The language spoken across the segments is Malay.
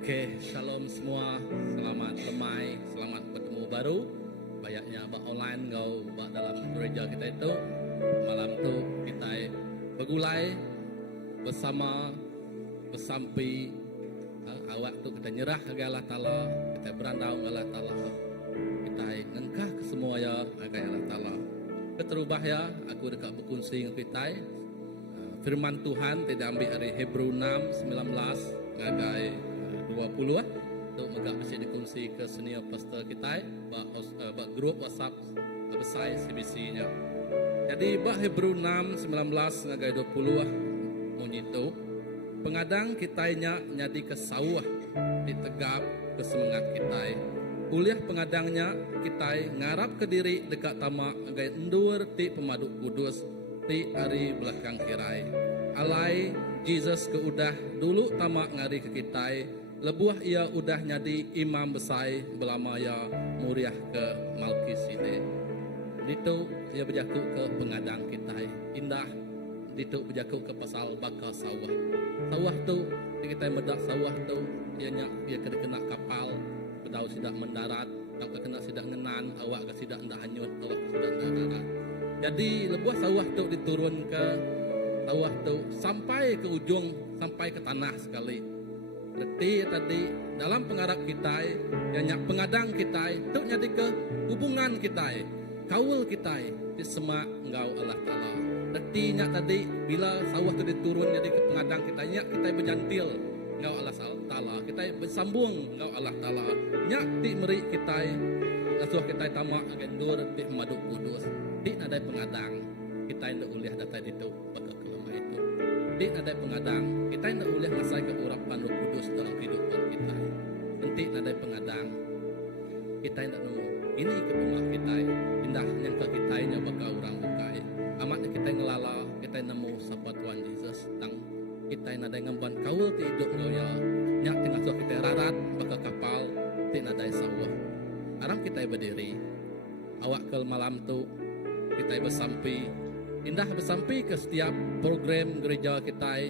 Oke, shalom semua. Selamat lemai, selamat bertemu baru. Banyaknya bak online kau bak dalam gereja kita itu. Malam tu kita bergulai bersama bersampi. Awak tu kita nyerah ke Allah Ta'ala, kita berandau ke Allah Ta'ala. Kita ngengkah ke semua ya ke Allah Ta'ala. Keterubah ya, aku dekat berkongsi dengan kita. Firman Tuhan tidak ambil dari Hebrew 6, 19 ngagai 20 untuk megak mesti dikongsi ke senior pastor kita bak grup WhatsApp besar CBC-nya. Jadi bak Hebrew 6, 19 ngagai 20 monyitu pengadang kitanya nyadi ke sawah ditegap ke semangat kita. Uliah pengadangnya kita ngarap ke diri dekat tamak ngagai endur ti pemaduk kudus ti hari belakang kirai. Alai Jesus ke udah dulu tamak ngari ke kita, lebuah ia udah nyadi imam besar belama ya muriah ke Melkisedek. Ditu ia berjakuk ke pengadang kita, indah. Ditu berjakuk ke pasal bakal sawah. Sawah tu kita medak sawah tu ia kena kapal, bedau sidak mendarat, tak kena sidak ngenan, awak ke sidak ndak hanyut, awak sidak darat. Jadi lebuah sawah tu diturun ke sawah tu sampai ke ujung, sampai ke tanah sekali. Berarti tadi dalam pengarap kita, yang pengadang kita tu jadi ke hubungan kita, kaul kita di semak engkau Allah Ta'ala. Berarti tadi bila sawah tu diturun jadi ke pengadang kita berjantil engkau Allah Ta'ala, kita bersambung engkau Allah Ta'ala. Nyak di meri kita asuh kita tamak agendur di maduk kudus di ada pengadang kita yang uliah data itu bakal kelema itu di ada pengadang kita yang uliah masa ke urapan Roh Kudus dalam kehidupan kita. Nanti ada pengadang kita yang nemu ini ke rumah kita indah yang ke kita yang bakal orang bukai amat kita ngelala kita yang nemu sapa Tuhan Yesus tang kita yang ada ngemban kaul ti hidup loya nyak tengah suah kita rarat bakal kapal ti ada sawah. Aram kita berdiri, awak ke malam tu kita bersampi, indah bersampi ke setiap program gereja kita,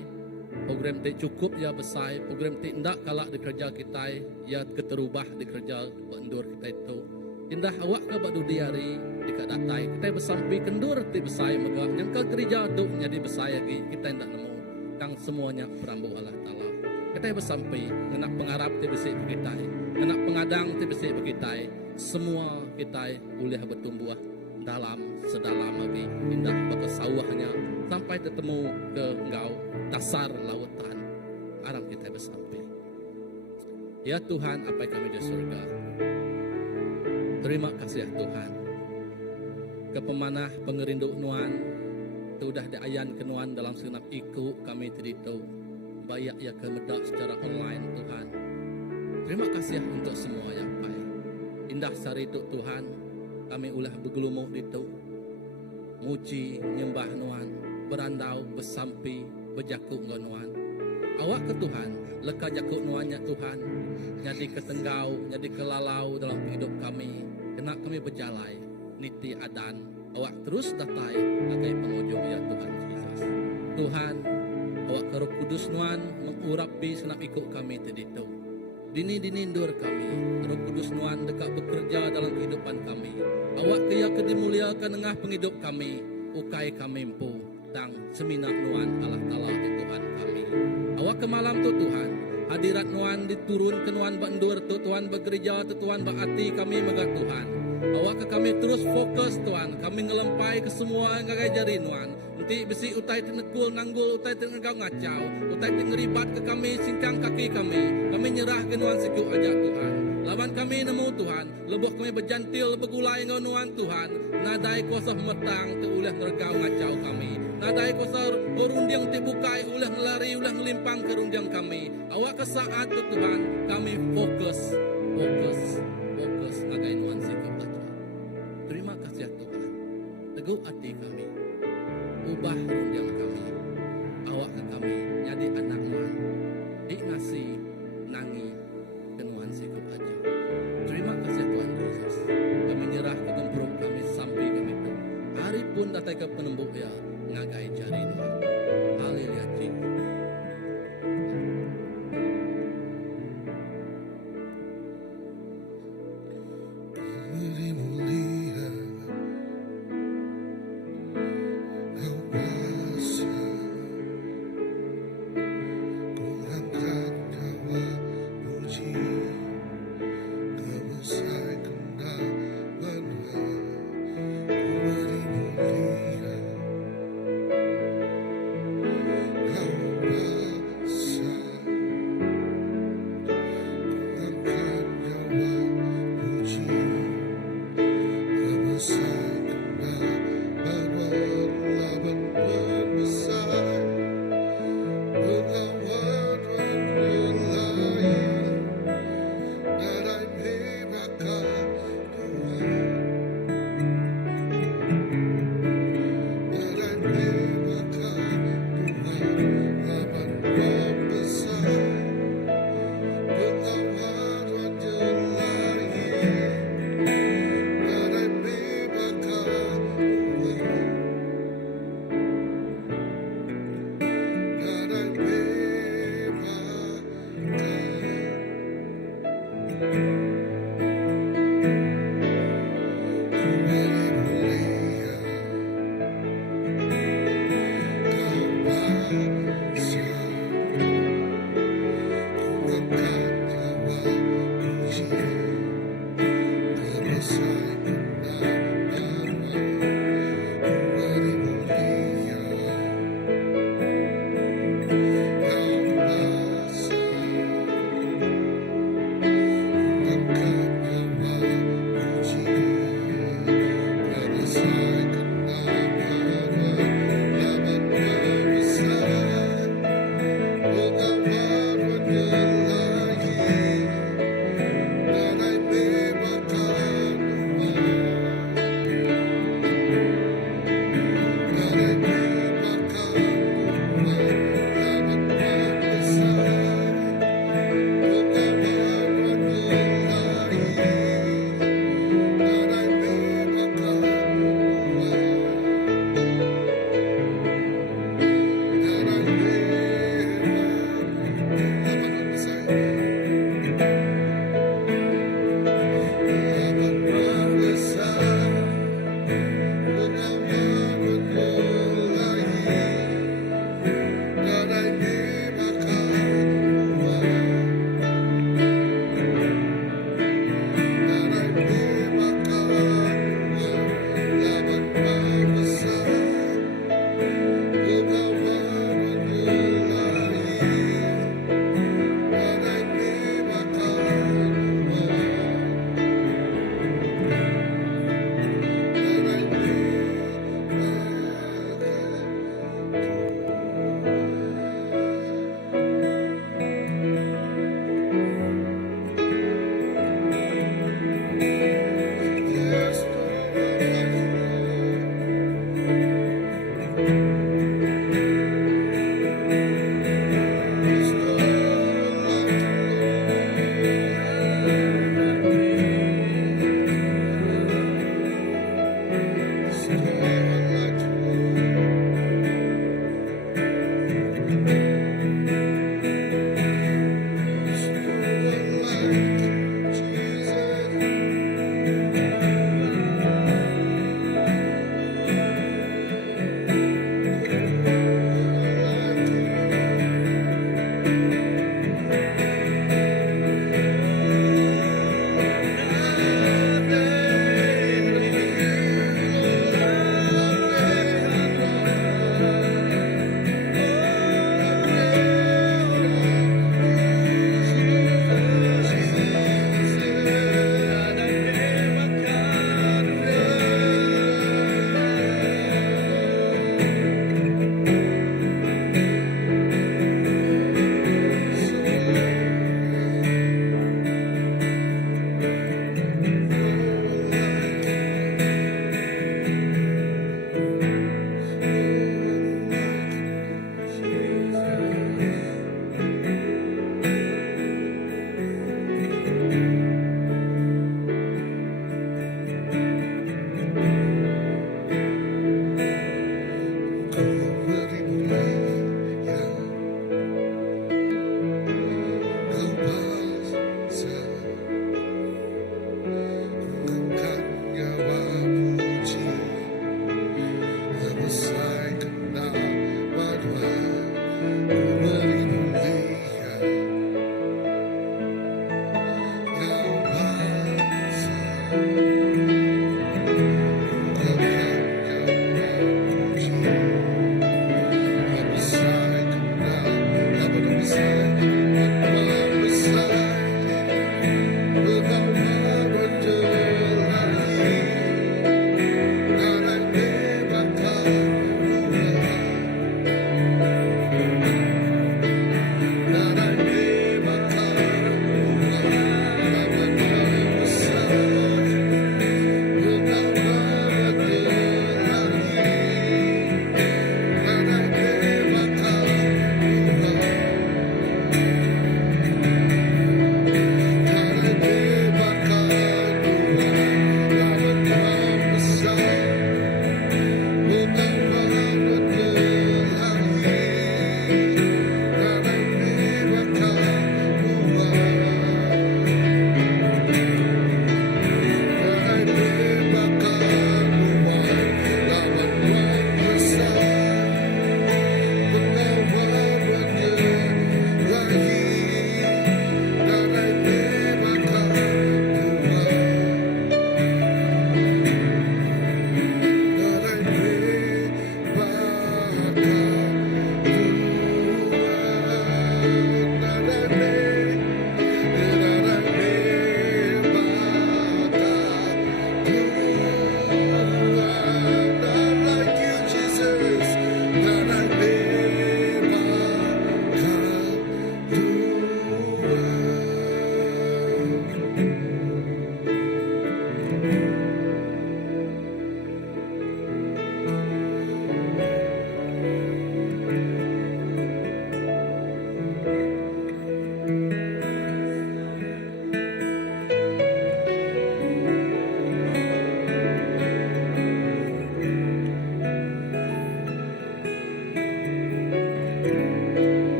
program ti cukup ya besar, program ti indah kalak di kerja kita, ya keterubah di kerja bendur kita itu. Indah awak ke badu diari di kadatai, kita bersampi kendur ti besar megah, yang ke gereja tu jadi besar lagi kita indah nemu, kang semuanya berambu Allah Ta'ala. Kita bersampi, ngenak pengarap ti besi kita, ngenak pengadang ti besi kita. Semua kita boleh bertumbuh dalam sedalam lagi indah baka sawahnya sampai ketemu ke engkau dasar lautan aram kita bersampai. Ya Tuhan apa kami di surga, terima kasih ya Tuhan kepemanah pengerindu nuan tu udah diayan kenuan dalam senap iku kami terdito bayak ya kemedak secara online Tuhan. Terima kasih ya untuk semua ya Pai. Indah sari itu Tuhan, kami ulah bergelumuk itu, muji, nyembah nuan, berandau, bersampi, berjakuk nuan. Awak ke Tuhan, leka jakuk nuannya Tuhan, jadi ketenggau, jadi kelalau dalam hidup kami, kena kami berjalai, niti adan, awak terus datai, agai pengujung ya Tuhan Yesus. Tuhan, awak ke Roh Kudus nuan, mengurapi senap ikut kami terdito. Dini dur kami, Roh Kudus nuan dekat bekerja dalam kehidupan kami. Awak kaya kedimuliakan tengah penghidup kami, ukai kami empu, dan seminak nuan Allah Ta'ala di Tuhan kami. Awak ke malam tu Tuhan, hadirat nuan diturun ke nuan bandur tu Tuhan bekerja tu Tuhan berhati kami megat Tuhan. Awak ke kami terus fokus Tuhan, kami ngelempai ke semua ngagai jari nuan. Nanti besi utai tinekul nanggul, utai tinegau ngacau, utai tineribat ke kami sincang kaki kami nyerah ke nuan siku aja Tuhan. Lawan kami nemu Tuhan, lebuh kami berjantil bergulai ngau nuan Tuhan. Nadai kuasa metang tu ulah ngergau ngacau kami. Nadai kuasa rundiang ti bukai ulah ngelari ulah ngelimpang ke rundiang kami. Awak ke saat tu Tuhan, kami fokus ngagai nuan siku aja. Terima kasih ya Tuhan. Teguh hati kami. Ubah rundiang kami, awak ke kami, jadi anak nuan, ngasih nangi kenuan sikap aja. Terima kasih Tuhan Yesus. Kami nyerah ke gembrong kami sampai kami itu. Hari pun datang ke penembuk ya, ngagai jari nuan. Haleluya.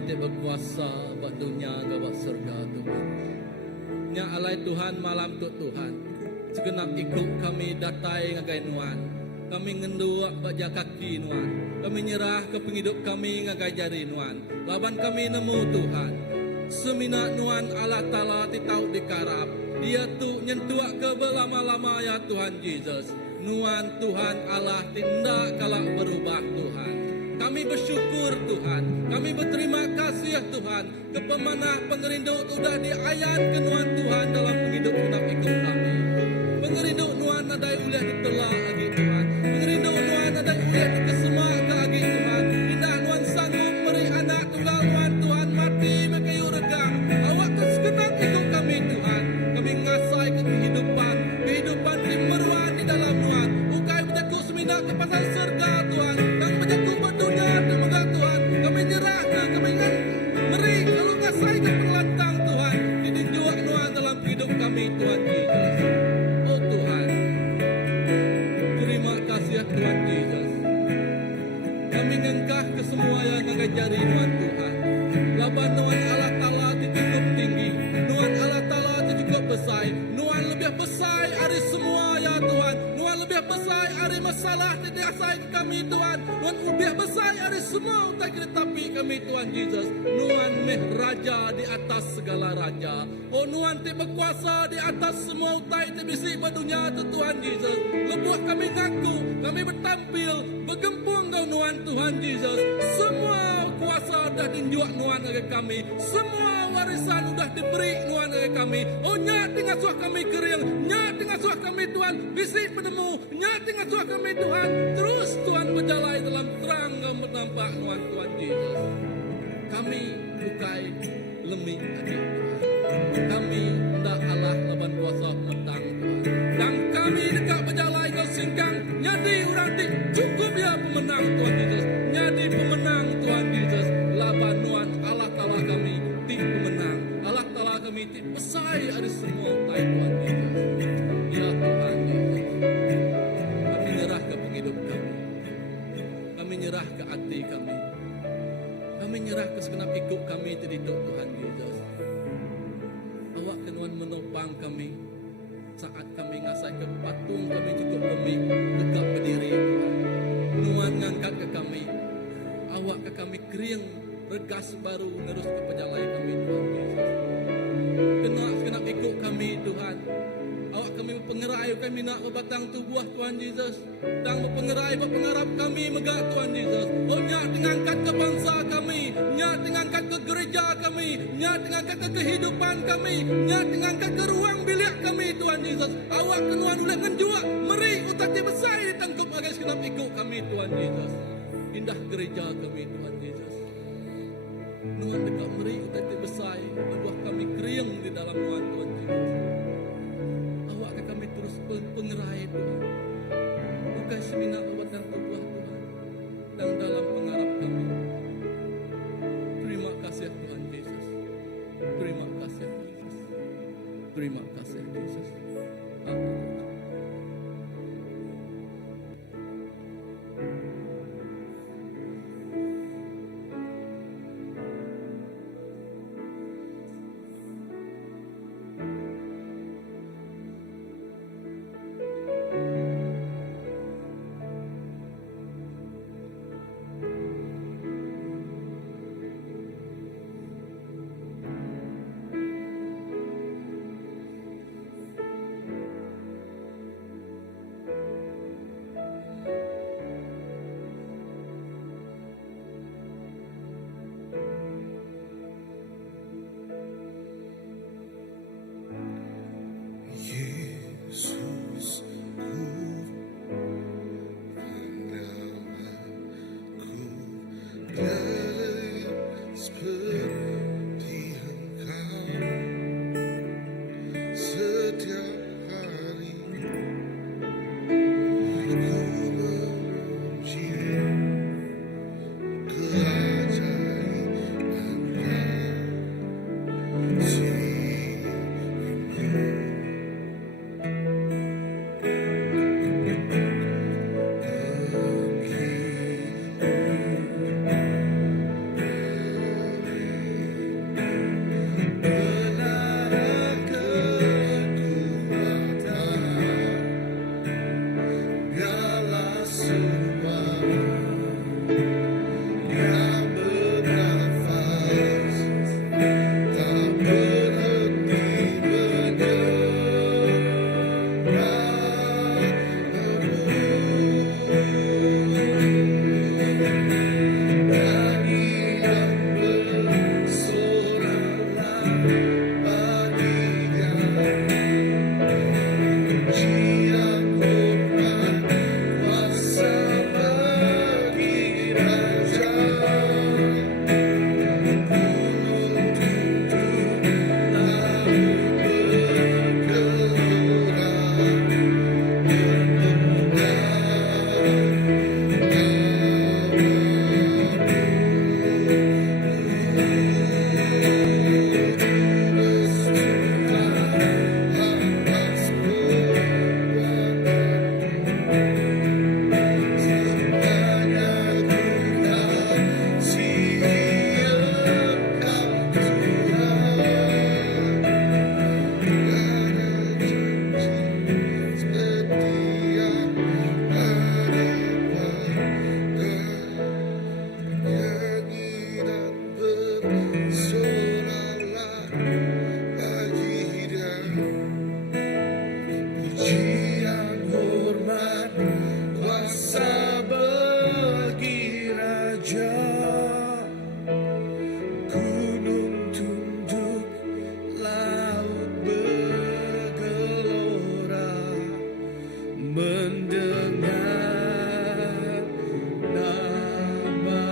Nuan te berkuasa buat dunia ke buat surga Tuhan. Nya alai Tuhan malam tu Tuhan. Segenap ikut kami datai ngagai Nuan. Kami ngendua baja kaki Nuan. Kami nyerah ke penghidup kami ngagai jari Nuan. Laban kami nemu Tuhan. Semina Nuan Allah Ta'ala titau dikarap. Dia tu nyentuak ke belama-lama ya Tuhan Yesus. Nuan Tuhan Allah tindak kalak berubah Tuhan. Kami bersyukur Tuhan. Kami berterima kasih ya Tuhan. Kepemanah pengerindu sudah diayan ke Nuan Tuhan dalam penghidup genap ikut kami. Pengerindu Nuan nadai uliah ditelah lagi Tuhan. Pengerindu Nuan nadai uliah dikesemak ke lagi Tuhan. Indah Nuan sanggup beri anak tunggal Nuan Tuhan mati berkayu regang. Awak kesegenap ikut kami Tuhan. Kami ngasai ke kehidupan di meruan di dalam Nuan. Ukai berjaku semina ke pasal surga Tuhan. Dan berjaku berdunia dan megah Tuhan. Kami nyerahkan, kami ngeri kalau ngasai ke perlantang Tuhan. Ditinjuak Nuan dalam hidup kami Tuhan Yesus. Oh Tuhan, terima kasih ya Tuhan Yesus. Kami ngengkah ke semua yang ngajari Nuan Tuhan. Laban Nuan Allah Ta'ala cukup tinggi. Nuan Allah Ta'ala cukup besar. Nuan lebih besar dari semua ya Tuhan. Nuan lebih besar dari masalah tidak asai kami Tuhan. Nuan lebih besar dari semua utai keretapi kami Tuhan Yesus. Nuan meh raja di atas segala raja. Oh Nuan ti berkuasa di atas semua utai ti bisi berdunia tu Tuhan Yesus. Lebuh kami ngaku, kami bertampil, bergempung kau Nuan Tuhan Yesus. Semua kuasa dah dinjuak Nuan oleh kami. Semua warisan sudah diberi Nuan oleh kami. Oh nyak tinggal suah kami kering, nyak tinggal suah kami Tuhan. Bisi penemu, nyak tinggal suah kami Tuhan. Terus Tuhan berjalan dalam terang kau menampak Nuan Tuhan Yesus. Kami bukai lemih lagi Tuhan. Kami hendak Allah laban kuasa menang Tuhan. Dan kami dekat berjalan kau singkang. Nyadi orang ti cukup ya pemenang Tuhan Yesus. Nyadi pemenang Tuhan Yesus. Laban Nuan Allah Ta'ala kami ti pemenang. Allah Ta'ala kami ti pesai ada semua tai Tuhan Yesus. Ya Tuhan Yesus. Kami nyerah ke penghidup kami. Kami nyerah ke hati kami. Kami nyerah ke segenap ikut kami ti diduk Tuhan Yesus. Awak kenuan menopang kami saat kami ngasai ke patung kami cukup lemih tegak berdiri Tuhan. Nuan ngangkat ke kami. Awak ke kami kering regas baru nerus ke pejalai kami Tuhan Yesus. Kenuan segenap ikut kami Tuhan. Awak kami berpengerai kami nak berbatang tubuh Tuhan Yesus. Dan berpengerai berpengarap kami megah Tuhan Yesus. Oh nyak tingangkat ke bangsa kami. Nyak tingangkat ke gereja kami. Nyak tingangkat ke kehidupan kami. Nyak tingangkat ke ruang bilik kami Tuhan Yesus. Awak kenuan boleh menjuak. Meri utati besar ditangkup agai segenap ikut kami Tuhan Yesus. Indah gereja kami Tuhan Yesus. Nuan dekat meri utati besar. Membuat kami kering di dalam Nuan Tuhan Yesus. Awak ke kami terus pengerai Tuhan. Bukai semina awak dan tubuh Tuhan. Dan dalam pengarap kami. Terima kasih Tuhan Yesus. Terima kasih Yesus. Terima kasih Yesus. Amin. bersoraklah bagi Dia. Pujian hormat kuasa bagi Raja. Gunung tunduk, laut bergelora, mendengar namamu.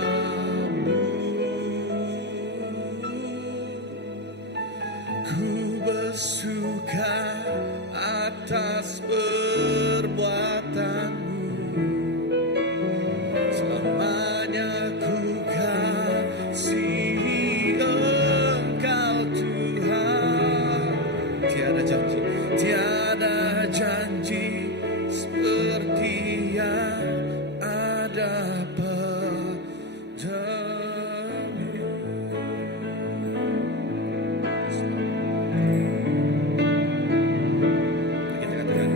Ku bersuka atas perbuatanmu, selamanya ku kasihi Engkau Tuhan. Tiada janji seperti yang ada padamu. Kita katakan,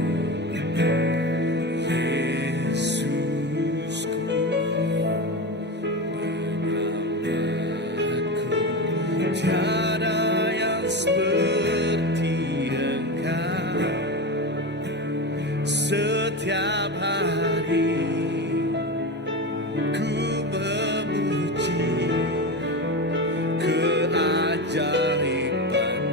Yesusku, penyelamatku, tiada yang seperti Engkau. Setiap hari ku memuji keajaiban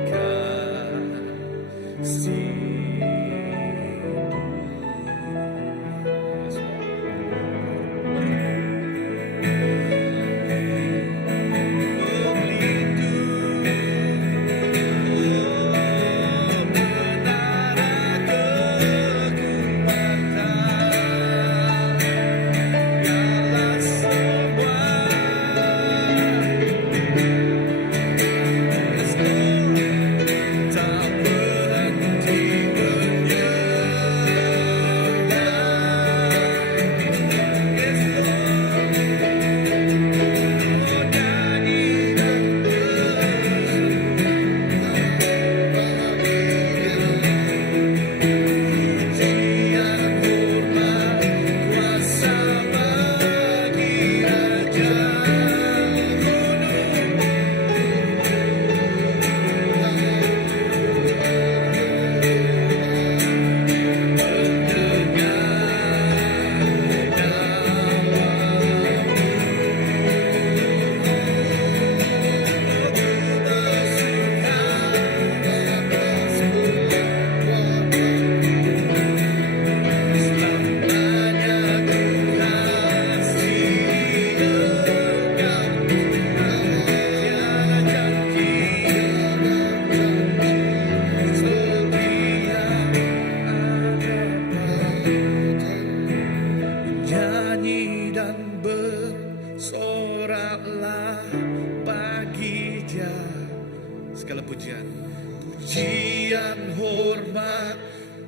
Nyanyi dan bersoraklah bagi Dia segala pujian. Pujian hormat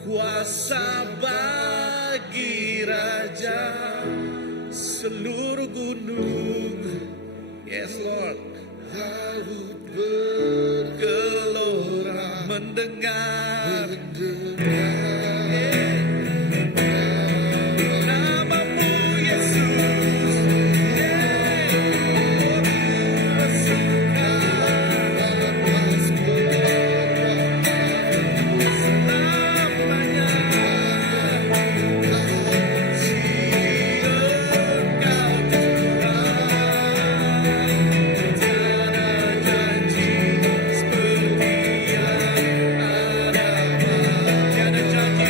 kuasa bagi Raja. Seluruh gunung, yes Lord, laut bergelora, mendengar namamu Yesus. Tiada janji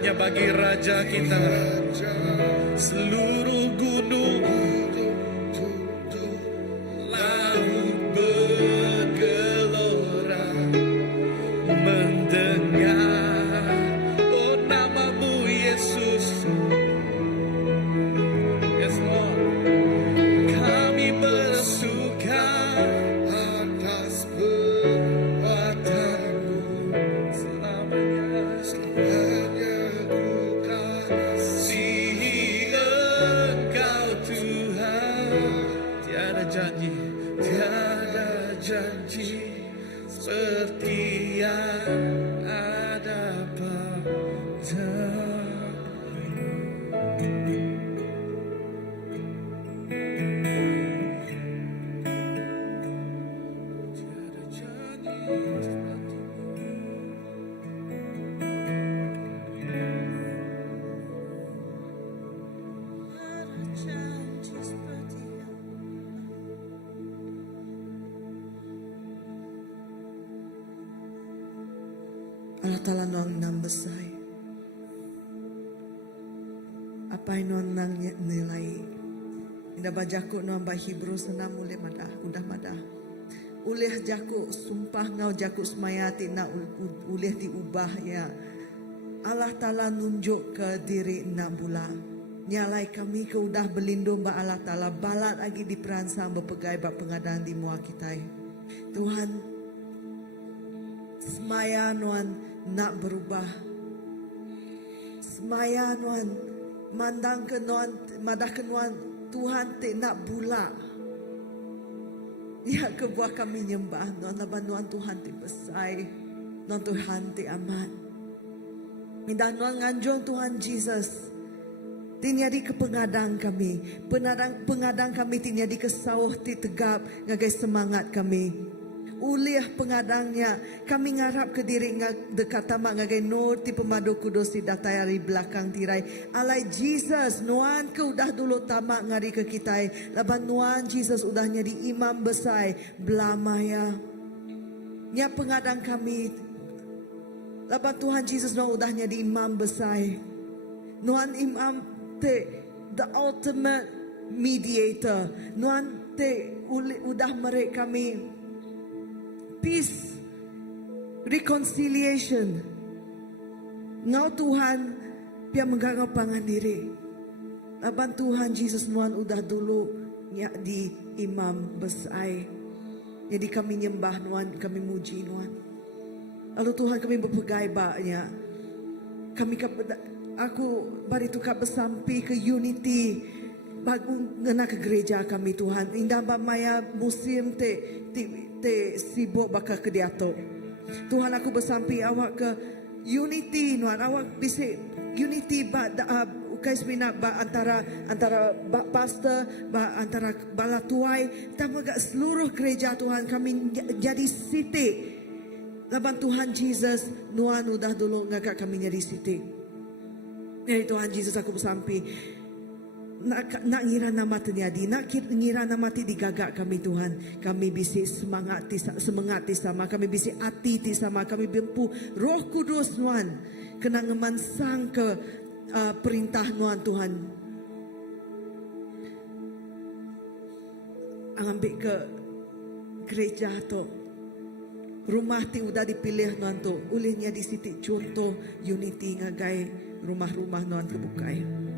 hanya bagi Raja kita. Seluruh gunung, laut bergelora mendengar oh namamu Yesus. Yes Lord. Kami bersuka atas perbuatanmu selamanya ku kasihi Engkau Tuhan. Tiada janji seperti yang ada padamu. Allah Ta'ala nuang nam besai. Apa yang nuang nang nilai. Indah bajaku nuang bah Hebrew senam uleh madah, udah madah. Uleh jaku sumpah ngau jaku semayati na uleh diubah ya. Allah Ta'ala nunjuk ke diri nak bula. Nyalai kami ke udah berlindung ba Allah Ta'ala. Balat lagi di peransang berpegai ba pengadaan di mua kita. Tuhan semaya nuan nak berubah. Semaya nuan mandang ke nuan madah ke nuan Tuhan te nak bula. Ya ke buah kami nyembah nuan laban nuan Tuhan te besai. Nuan Tuhan te amat. Minda nuan nganjong Tuhan Jesus. Tinyadi ke pengadang kami. Pengadang kami tinyadi ke sawah ti tegap ngagai semangat kami. Uliah pengadangnya kami ngarap ke diri dekat tamak ngagai nur ti pemadu kudus di datai hari belakang tirai. Alai Jesus nuan ke udah dulu tamak ngari ke kita. Laban nuan Jesus udah jadi imam besar belamaya. Nya pengadang kami. Laban Tuhan Jesus nuan udah jadi imam besar. Nuan imam te the ultimate mediator. Nuan te udah mereka kami peace, reconciliation. Ngau Tuhan pia mengganggu pangan diri. Laban Tuhan Jesus nuan udah dulu di imam besar. Jadi kami nyembah nuan, kami muji nuan. Lalu Tuhan kami berpegai baknya. Kami aku bari tukar bersampi ke unity. Bagu ngena ke gereja kami Tuhan. Indah maya musim te sibuk bakal ke diato. Tuhan aku bersampi awak ke unity nuan. Awak bisa unity ukais mina antara pastor antara bala tuai tamaga seluruh gereja Tuhan kami jadi siti. Laban Tuhan Jesus nuan udah dulu ngagak kami jadi siti. Jadi Tuhan Jesus aku bersampi nak ngira nama terjadi, nak ngira nama ti digagak kami Tuhan. Kami bisa semangat sama, kami bisa hati sama, kami bempu Roh Kudus nuan kena ngemansang ke perintah nuan Tuhan. Ambil ke gereja tu, rumah ti udah dipilih nuan tu, ulihnya di situ contoh unity ngagai rumah-rumah nuan terbukai.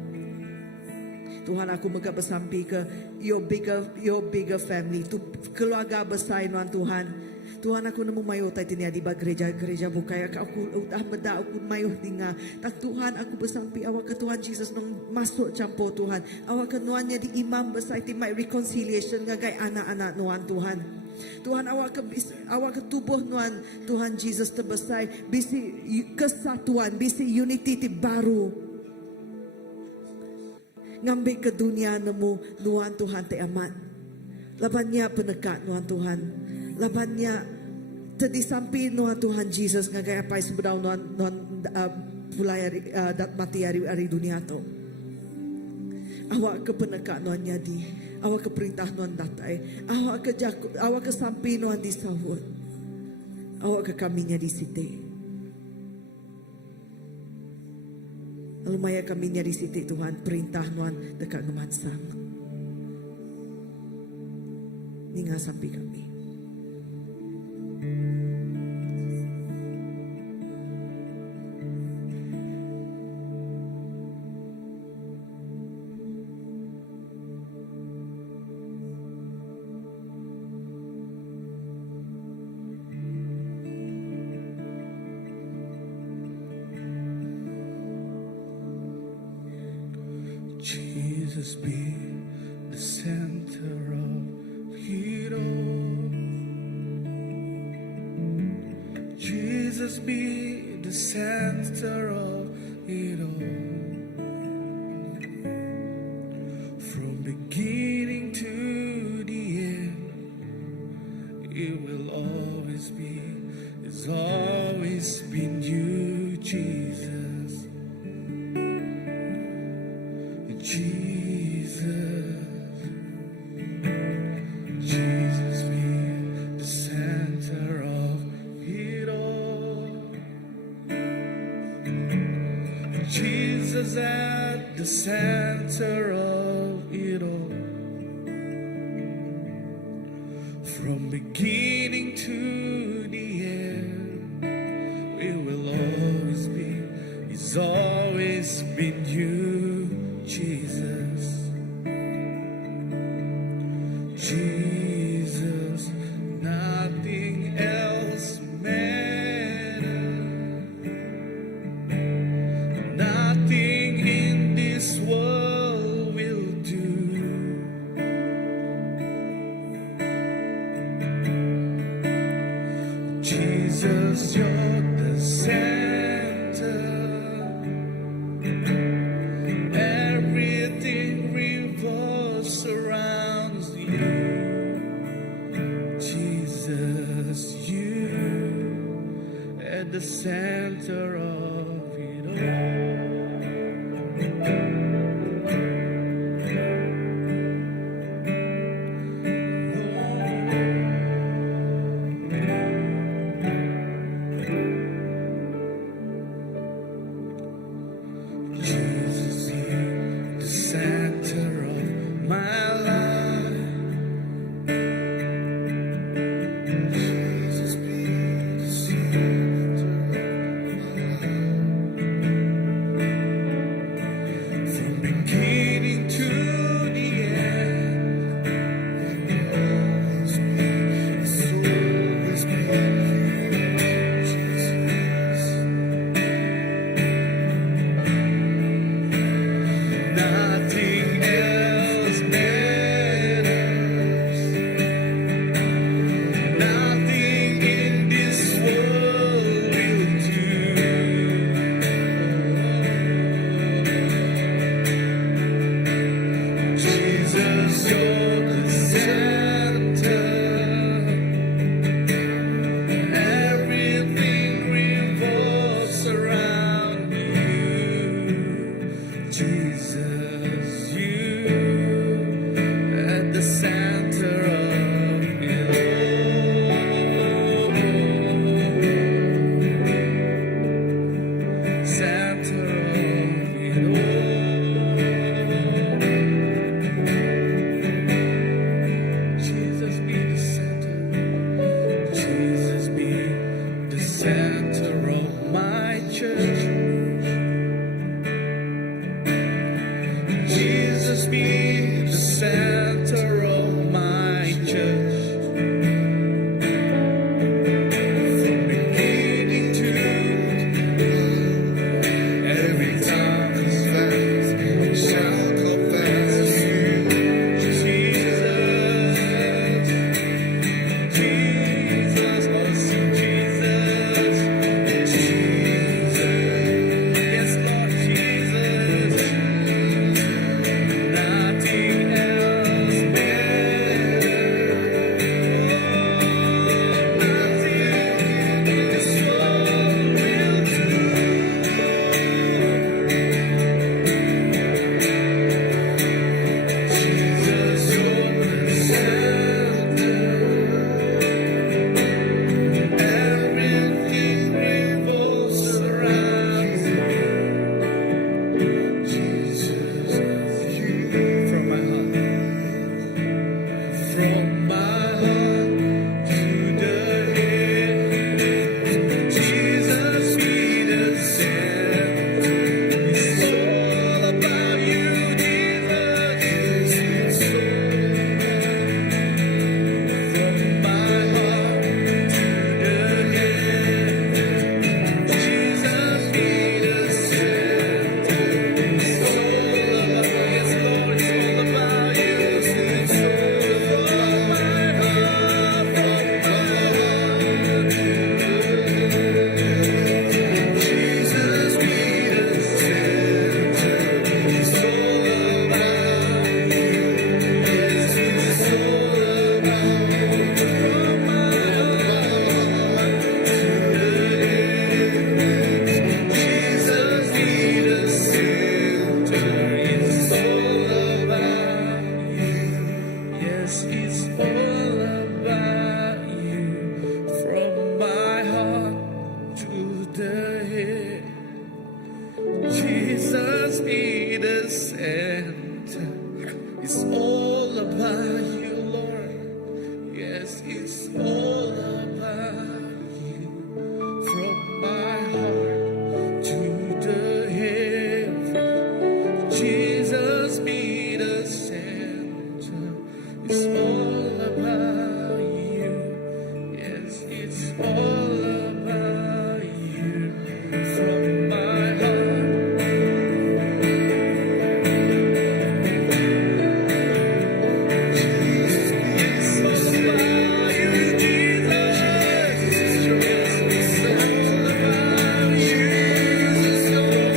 Tuhan aku mega bersampi ke your bigger family, tu keluarga besar nuan Tuhan. Tuhan aku nemu mayu tadi ni di gereja bukai aku udah meda aku mayu tinggal. Tak Tuhan aku bersampi awak ke Tuhan Jesus nong masuk campur Tuhan. Awak ke nuannya di imam besar ti my reconciliation ngagai anak-anak nuan Tuhan. Tuhan awak ke tubuh nuan Tuhan Jesus terbesar bisi kesatuan, bisi unity ti baru. Ngambil ke dunia nemu nuan Tuhan te amat. Labannya penekat nuan Tuhan. Labannya terdisampi nuan Tuhan Jesus ngagai apa sebedau nuan pulai mati hari dunia tu. Awak ke penekat nuan nyadi. Awak ke perintah nuan datai. Awak ke sampi nuan disahut. Awak ke kaminya di sini. Lumaya kami nya di siti Tuhan, perintah Tuhan dekat ngemansang. Ninga sampai kami. Jesus be the center of it all. Jesus be the center of it all. From beginning to the end, it will always be, it's always been you, Jesus. Jesus be the center of it all. Jesus at the center of it all. From beginning to the end, it will always be, it's always been you, Jesus. Jesus, nothing else matters. Nothing in this world will do. Jesus, you're the center. Everything revolves around you. Jesus, you at the center of it all. Jesus, you the center of my life. Jesus be the center of my life. It's all about you. From my heart to the heavens, Jesus be the center. It's all about you. Yes, it's all about you. From my heart. It's all about you, Jesus. It's all about you. It's all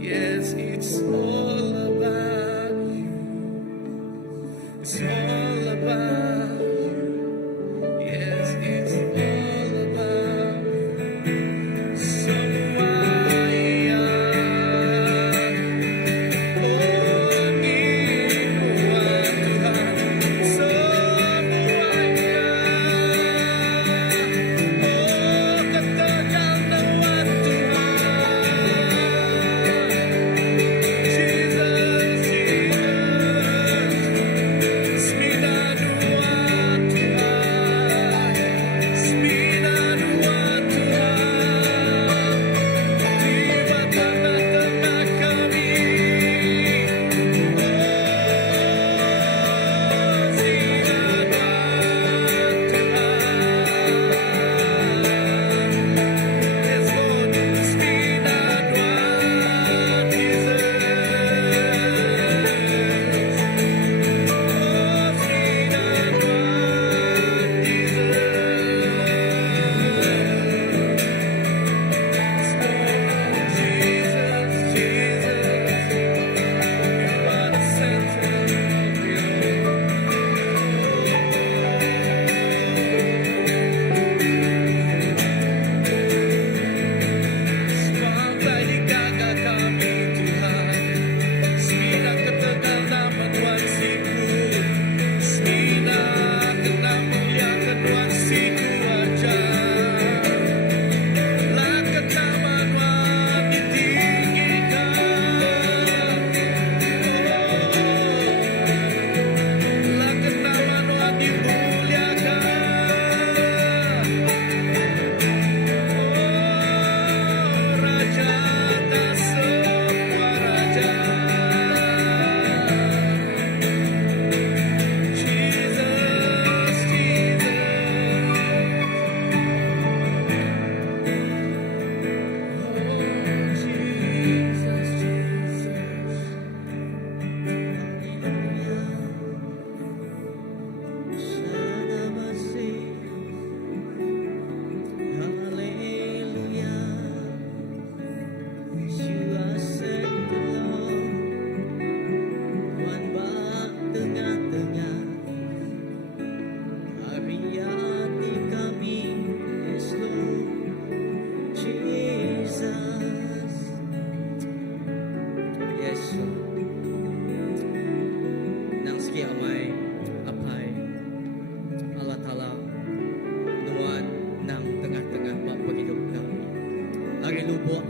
Yes, it's all about you. It's all about you. Yes, it's all about you. Semuanya, oh Tuhan, semuanya, oh ketergantungan Tuhan. Jesus, Smina dua Tuhan, Smina dua Tuhan, tiba tengah-tengah kami. Oh, Smina dua Tuhan. Yes, Lord, Smina dua Jesus.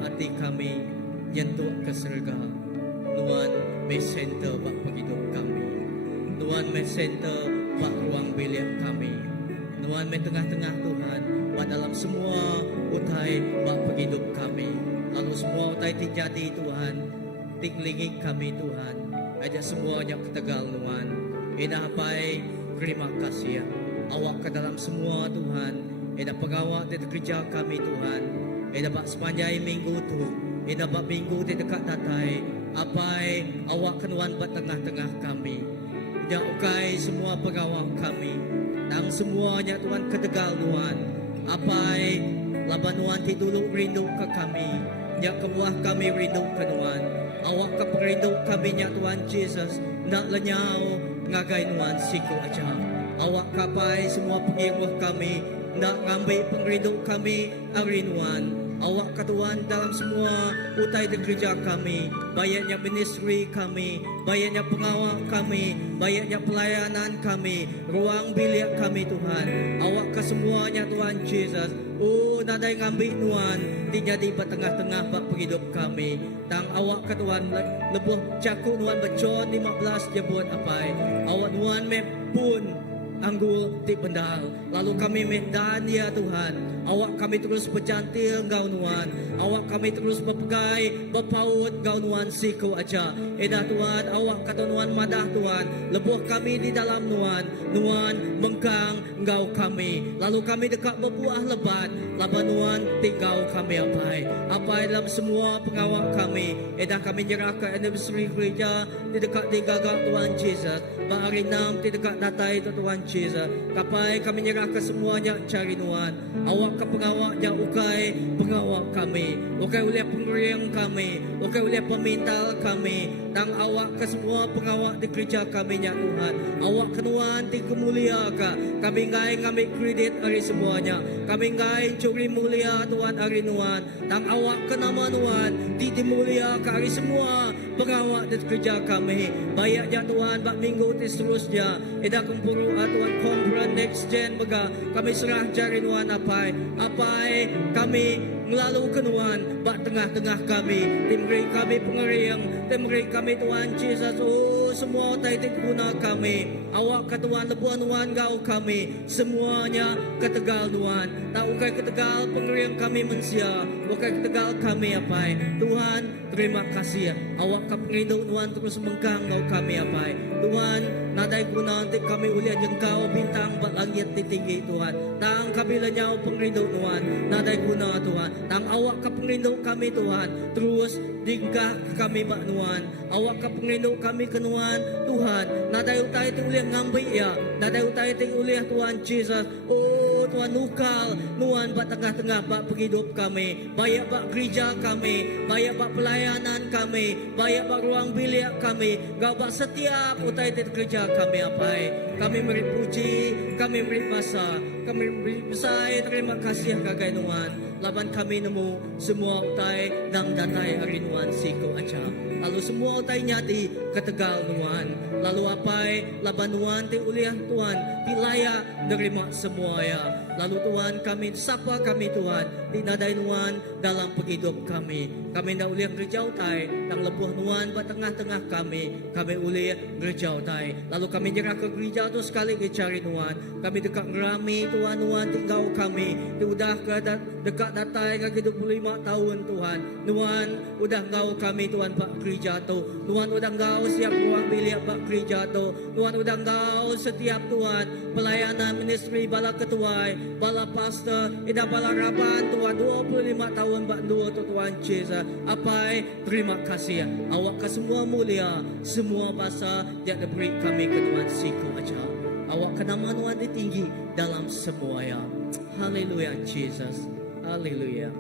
Hati kami nyentuh ke surga. Tuhan, mesenter bak paghidup kami. Tuhan, mesenter bak ruang bilik kami. Tuhan, me tengah-tengah Tuhan, bak dalam semua utai bak paghidup kami. Lalu semua utai terjadi Tuhan, tinglingi kami Tuhan. Ada semuanya ketegal Tuhan. Inapai terima kasih ya. Awak ke dalam semua Tuhan. Ina pengawal di kerja kami Tuhan. Ina bak sepanjang minggu tu. Ina bak minggu di dekat tatai. Apai awak kenuan buat tengah-tengah kami. Ya ukai semua pegawai kami. Dan semuanya Tuhan ketegal Tuhan. Apai laban Tuhan ti dulu rindu ke kami. Ya kebuah kami rindu ke Tuhan. Awak ke perindu kami ya Tuhan Jesus. nak lenyau ngagai nuan siku aja. Awak kapai semua pengirwah kami, nak ngambil pengriduk kami arinuan. Awak katuan dalam semua utai di gereja kami, bayarnya ministry kami, bayarnya pengawal kami, bayarnya pelayanan kami, ruang bilik kami Tuhan. Awak ke semuanya Tuhan Yesus. Oh, nadai ngambil nuan dijadi tengah-tengah bak hidup kami. Tang awak ke Tuhan lebuh cakup nuan John 15 je buat apa? Awak nuan pun anggul di pendal. Lalu kami medan ya Tuhan. Awak kami terus bercantil engkau nuan. Awak kami terus berpegai berpaut engkau nuan siku aja. Edah Tuhan, awak kata nuan madah Tuhan. Lebuh kami di dalam nuan. Nuan mengkang engkau kami. Lalu kami dekat berbuah lebat. Laban nuan tinggal kami apa dalam semua pengawal kami. Edah kami nyerah ke anniversary gereja di dekat di gagak Tuhan Yesus. Hari 6 di dekat natai Tuhan Yesus. Kapai kami nyerah ke semuanya cari nuan. Awak ke pengawaknya ukai pengawak kami. Ukai oleh pengeriang kami. Ukai oleh pemintal kami. Tang awak ke semua pengawak di gereja kami ya Tuhan. Awak kenuan di kemulia ka. Kami ngai ngambil kredit hari semuanya. Kami ngai curi mulia Tuhan hari nuan. Tang awak ke nama nuan di mulia ka hari semua pengawak di gereja kami. Bayak ya Tuhan bak minggu seterusnya. Edah kumpuru Tuhan konferensi next gen bega. Kami serah jari nuan apai kami melalui kenuan bak tengah-tengah kami. Timri kami pengeriang, timri kami Tuhan Yesus. Oh, semua taitik guna kami. Awak ke Tuhan lebuan nuan gau kami. Semuanya ketegal nuan. Tak ukai ketegal pengeriang kami mensia. Ukai ketegal kami apai. Tuhan terima kasih. Awak ke penginduk nuan terus mengkang gau kami apai. Tuhan nadai guna untuk kami ulian jengkau bintang bak langit di tinggi Tuhan. Tang kami lenyau penginduk nuan. Nadai guna Tuhan. Tang awak ke penginduk kami Tuhan. Terus dinggah kami bak nuan. Awak ke penginduk kami ke nuan Tuhan. Nadai utai itu ulian ngambil ya. Nadai utai itu ulian Tuhan Yesus. Oh Tuhan nukal nuan bak tengah-tengah bak penghidup kami. Bayak bak gereja kami. Bayak bak pelayanan kami. Bayak bak ruang bilik kami. Gau bak setiap utai itu gereja kami apai. Kami beri puji, kami beri masa, kami beri besar. Terima kasih kagai nuan. Laban kami nemu semua utai dan datai hari nuan siku aja. Lalu semua utai nyati ketegal nuan. Lalu apai laban nuan ti uliah Tuhan ti layak nerima semua ya. Lalu Tuhan kami sapa kami Tuhan ti nadai nuan dalam penghidup kami. Kami ndak uliah gereja utai tang lebuh nuan ba tengah-tengah kami. Kami uliah gereja utai. Lalu kami nyerah ke gereja tu sekali ke cari nuan. Kami dekat ngerami Tuhan nuan tinggal kami. Ti udah ke dekat datai ke 25 tahun Tuhan. Nuan udah ngau kami Tuhan pak gereja tu. Nuan udah ngau siap ruang bilik pak gereja tu. Nuan udah ngau setiap Tuhan pelayanan ministry bala ketuai, bala pastor, ida bala raban Tuhan 25 tahun pak dua tu Tuhan Yesus. Apai terima kasih. Awak ke semua mulia, semua bahasa yang diberi kami ke Tuhan siku aja. Awak ke nama Tuhan ditinggi dalam semua ya. Haleluya Jesus. Haleluya.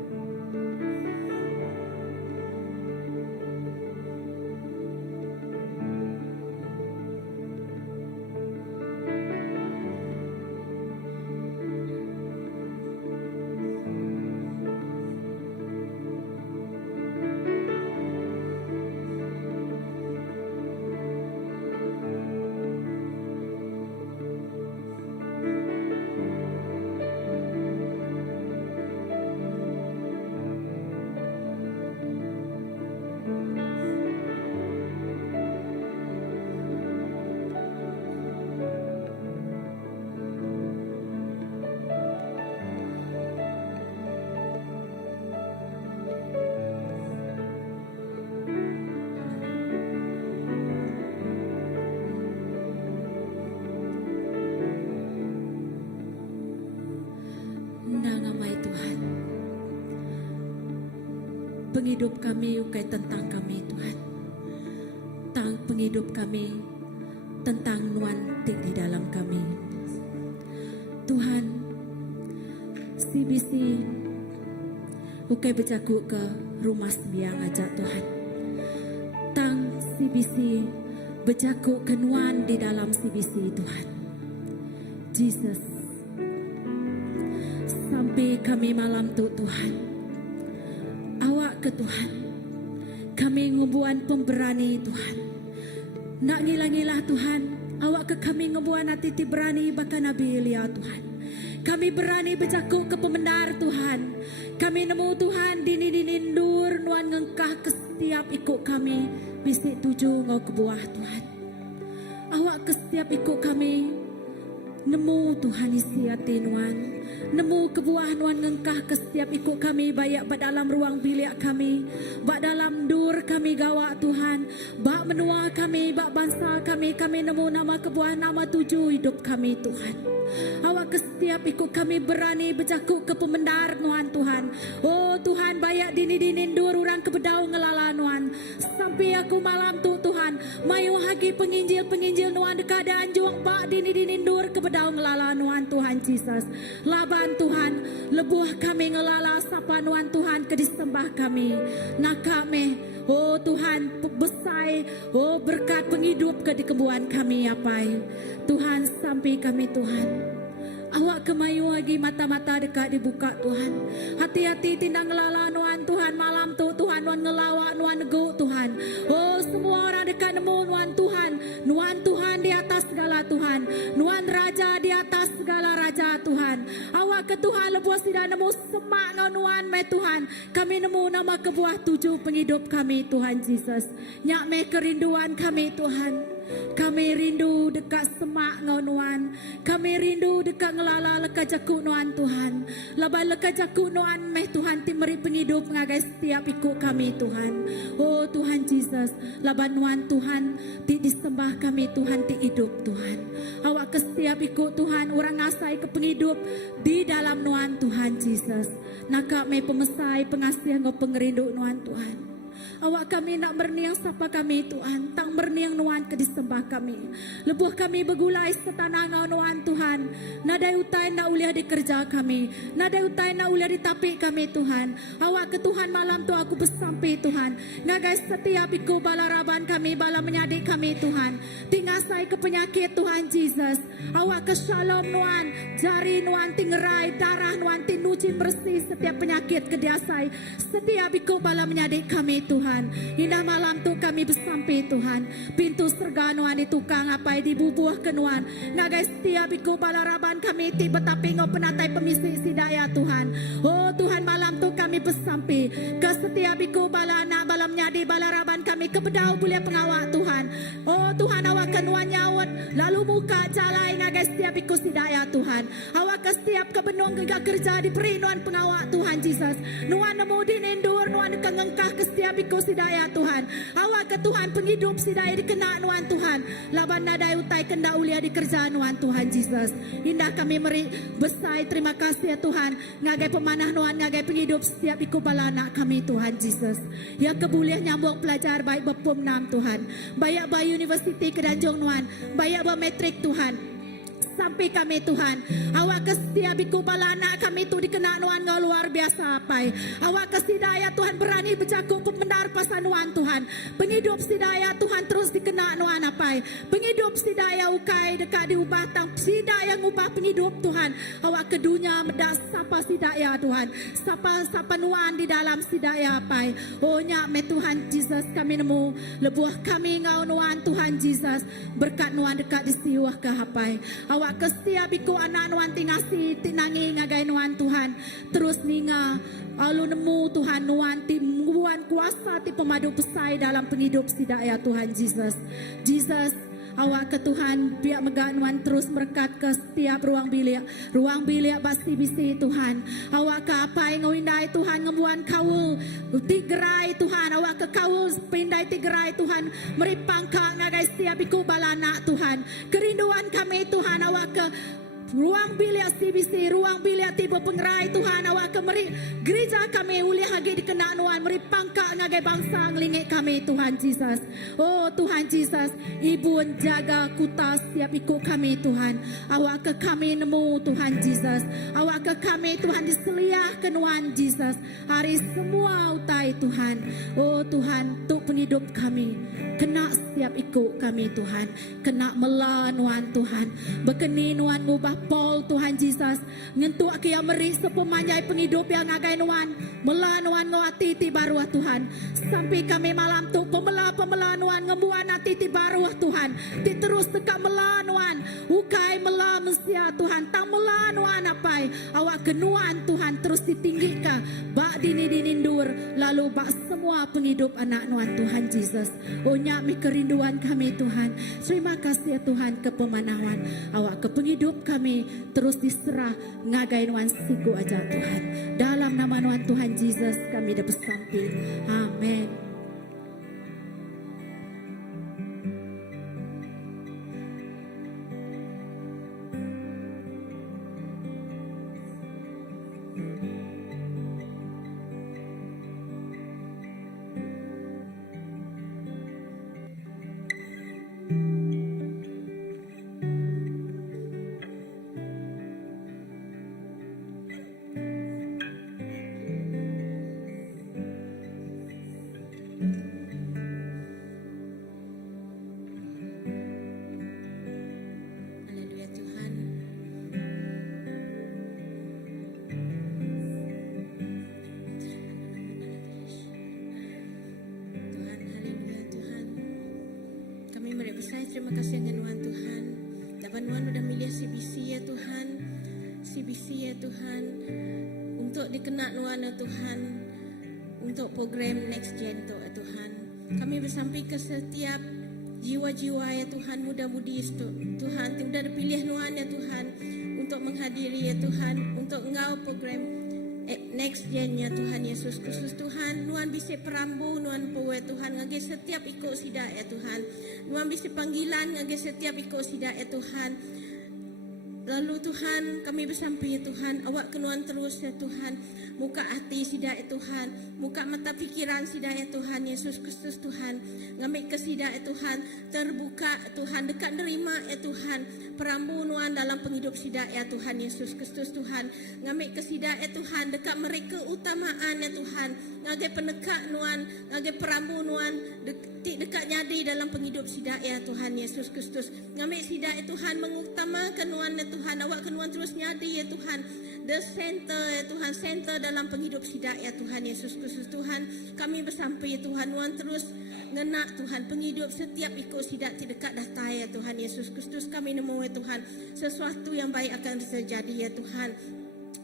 Namai Tuhan, penghidup kami bukan tentang kami Tuhan. Tang penghidup kami tentang nuan di dalam kami. Tuhan, CBC bukan berjaku ke rumah sembiang aja Tuhan. Tang CBC bercaku kenuan di dalam CBC Tuhan. Jesus, sampai kami malam tu Tuhan, awak ke Tuhan, kami ngubuan pemberani Tuhan, nak ngilang-ngilah Tuhan, awak ke kami ngubuan hati ti berani bahkan Nabi Elia Tuhan. Kami berani bercakap ke pembenar Tuhan. Kami nemu Tuhan dini-dinindur nuan ngengkah ke setiap ikut kami bisik tuju ngau ke buah Tuhan. Awak ke setiap ikut kami nemu Tuhan isi hati nuan. Nemu kebuah nuan ngengkah ke setiap ikut kami bayak bak dalam ruang bilik kami, bak dalam dur kami gawak Tuhan, bak menua kami, bak bangsa kami nemu nama kebuah nama tuju hidup kami Tuhan. Awak ke setiap ikut kami berani bercakap ke pemendar nuan Tuhan. Oh Tuhan, bayak dini-dini dur orang kebedau ngelala nuan. Sampai aku malam tu Tuhan, mayu hagi penginjil nuan dekadaan juang bak dini-dini dur kebedau ngelala nuan Tuhan Jesus. Laban Tuhan, lebuh kami ngelala sapa nuan Tuhan ke disembah kami. Nak kami, oh Tuhan, besai, oh berkat penghidup ke di kebuan kami apai. Tuhan, sampai kami Tuhan. Awak kemayu lagi mata-mata dekat dibuka Tuhan. Hati-hati tindak ngelala nuan Tuhan malam tu Tuhan nuan ngelawak nuan nego Tuhan. Oh semua orang dekat nemu nuan Tuhan di atas segala Tuhan. Nuan raja di atas segala raja Tuhan. Awak ke Tuhan lebuas tidak nemu semak ngau nuan me Tuhan. Kami nemu nama kebuah tujuh penghidup kami Tuhan Jesus. Nyak me kerinduan kami Tuhan. Kami rindu dekat semak ngau nuan. Kami rindu dekat ngelala leka jakuk nuan Tuhan. Labah leka jakuk nuan meh Tuhan timeri penghidup ngagai setiap ikut kami Tuhan. Oh Tuhan Jesus, labah nuan Tuhan ti disembah kami Tuhan ti hidup Tuhan. Awak ke setiap ikut Tuhan orang ngasai ke penghidup di dalam nuan Tuhan Jesus. Nakak meh pemesai pengasih ngau pengerindu nuan Tuhan. Awak kami nak berniang sapa kami Tuhan, tang berniang nuan ke disembah kami. Lebuh kami begulai setanah ngau nuan Tuhan. Nadai utai nak uliah di kerja kami, nadai utai nak uliah di tapi kami Tuhan. Awak ke Tuhan malam tu aku bersampai Tuhan. Ngagai setiap iku bala raban kami, bala menyadik kami Tuhan. Tingasai ke penyakit Tuhan Jesus. Awak ke shalom nuan, jari nuan tinggerai, darah nuan tinuci bersih setiap penyakit kediasai. Setiap iku bala menyadik kami Tuhan. Indah malam tu kami bersampai Tuhan. Pintu serga nuan di tukang apai dibubuh ke nuan. Ngagai setiap iku balaraban kami ti betapi ngau penatai pemisi sidaya Tuhan. Oh Tuhan malam tu kami bersampai ke setiap iku balana balam nyadi balaraban kami ke bedau boleh pengawak Tuhan. Oh Tuhan awak ke nuan nyawat lalu muka calai ngagai setiap iku sidaya Tuhan. Awak ke setiap kebenung kerja diberi nuan pengawak Tuhan Jesus. Nuan nemu dinindur nuan kengengkah ke setiap iku sidaya Tuhan. Awak ke Tuhan penghidup sidaya dikena nuan Tuhan. Laban nadai utai kenda ulia di kerjaan nuan Tuhan Jesus. Indah kami meri besai terima kasih ya Tuhan. Ngagai pemanah nuan ngagai penghidup setiap iku balana kami Tuhan Jesus. Ya kebuliah nyambung pelajar baik bepom nam Tuhan. Bayak bayi universiti kedanjong nuan. Bayak bermetrik Tuhan. Sampai kami Tuhan. Awak ke setiap biku balana kami tu dikena nuan ngau luar biasa apai. Awak ke sidaya Tuhan berani bercakap pembenar pasal nuan Tuhan. Penghidup sidaya Tuhan terus dikena nuan apai. Penghidup sidaya ukai dekat diubah tang sidaya ngubah penghidup Tuhan. Awak ke dunia medas sapa sidaya Tuhan. Sapa nuan di dalam sidaya apai. Oh nyak me Tuhan Jesus kami nemu lebuah kami ngau nuan Tuhan Jesus. Berkat nuan dekat di siwah ke hapai. Awak ke setiap biku anak nuan tingasi tinangi ngagai nuan Tuhan terus ninga alu nemu Tuhan nuan timuan kuasa ti pemadu pesai dalam penghidup sidaya Tuhan Jesus. Awak ke Tuhan biak megak nuan terus berkat ke setiap ruang bilik basi bisi Tuhan. Awak ke apai ngawindai Tuhan ngemuan kau tigerai Tuhan. Awak ke kau pindai tigerai Tuhan meripangka ngagai setiap iku balana Tuhan. Kerinduan kami Tuhan awak ke ruang bilik CBC, ruang bilik tiba pengerai Tuhan, awak ke meri gereja kami uli hagi dikena nuan, meri pangkak ngagai bangsa ngelingit kami Tuhan Jesus. Oh Tuhan Jesus, Ibu jaga kutas setiap ikut kami Tuhan. Awak ke kami nemu Tuhan Jesus, awak ke kami Tuhan diseliah ke nuan Jesus. Hari semua utai Tuhan. Oh Tuhan, untuk penghidup kami, kena setiap ikut kami Tuhan, kena melanuan Tuhan, berkeni nuan ngubah Paul Tuhan Jesus, ngentuk kia meri sepemanjai penghidup yang ngagai nuan, melanuan ngati ti baru Tuhan, sampai kami malam tu pemela nuan ngembuan hati ti baru Tuhan, ti terus dekat melanuan, ukai mela mesia Tuhan, tang melanuan apai, awak kenuan Tuhan terus ditinggikan, bak dinindur, lalu bak semua penghidup anak nuan Tuhan Jesus. Oh nyami kerinduan kami Tuhan, terima kasih ya Tuhan ke pemanawan, awak ke penghidup kami terus diserah ngagai nuan siku aja Tuhan. Dalam nama nuan Tuhan Jesus kami dah bersampai. Amin. Haleluya Tuhan. Tuhan, haleluya Tuhan. Kami meri besar terima kasih dengan Tuhan. Dapat Tuhan udah milih CBC ya Tuhan. CBC ya Tuhan. Untuk dikenal Tuhan ya Tuhan. Untuk program Next Gen ya Tuhan. Kami bersampai ke setiap jiwa-jiwa ya Tuhan, muda-mudi Tuhan, sudah dipilih Tuhan ya Tuhan untuk menghadiri ya Tuhan, untuk engkau program Next Gen ya Tuhan Yesus Kristus Tuhan. Tuhan bisa perambu, Tuhan powe Tuhan, ngage setiap ikut sidak ya Tuhan. Tuhan bisa panggilan, ngage setiap ikut sidak ya Tuhan. Lalu Tuhan, kami bersampai ya Tuhan, awak kenuan terus ya Tuhan, muka hati sidak ya Tuhan, muka mata pikiran sidak ya Tuhan Yesus Kristus Tuhan, ngambil ke sidak ya Tuhan, terbuka Tuhan, dekat nerima ya Tuhan, perambu nuan dalam penghidup sidak ya Tuhan Yesus Kristus Tuhan, ngambil ke sidak ya Tuhan, dekat mereka utamaan ya Tuhan, ngagai penekak nuan, ngagai perambu nuan, dekat nyadi dalam penghidup sidak ya Tuhan Yesus Kristus, ngambil sidak ya Tuhan, mengutamakan nuan ya Tuhan, awak kenuan terus nyadi ya Tuhan, the center ya Tuhan, center dalam penghidup sidak ya Tuhan Yesus Kristus Tuhan. Kami bersampai ya Tuhan, nuan terus ngena Tuhan, penghidup setiap ikut sidak di dekat data ya Tuhan Yesus Kristus. Kami nemu ya Tuhan, sesuatu yang baik akan terjadi ya Tuhan.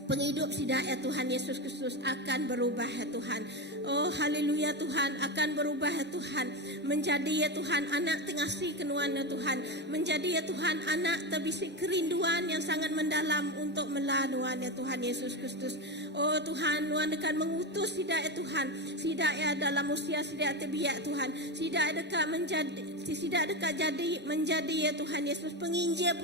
Penghidup sidak ya Tuhan Yesus Kristus akan berubah ya Tuhan. Oh haleluya Tuhan, akan berubah ya Tuhan, menjadi ya Tuhan anak tengasih kenuan ya Tuhan, menjadi ya Tuhan anak terbisik kerinduan yang sangat mendalam untuk melanuan ya Tuhan Yesus Kristus. Oh Tuhan, Tuhan akan mengutus sidak ya Tuhan, sidak ya dalam usia sidak terbiak Tuhan, sidak dekat menjadi ya Tuhan Yesus penginjil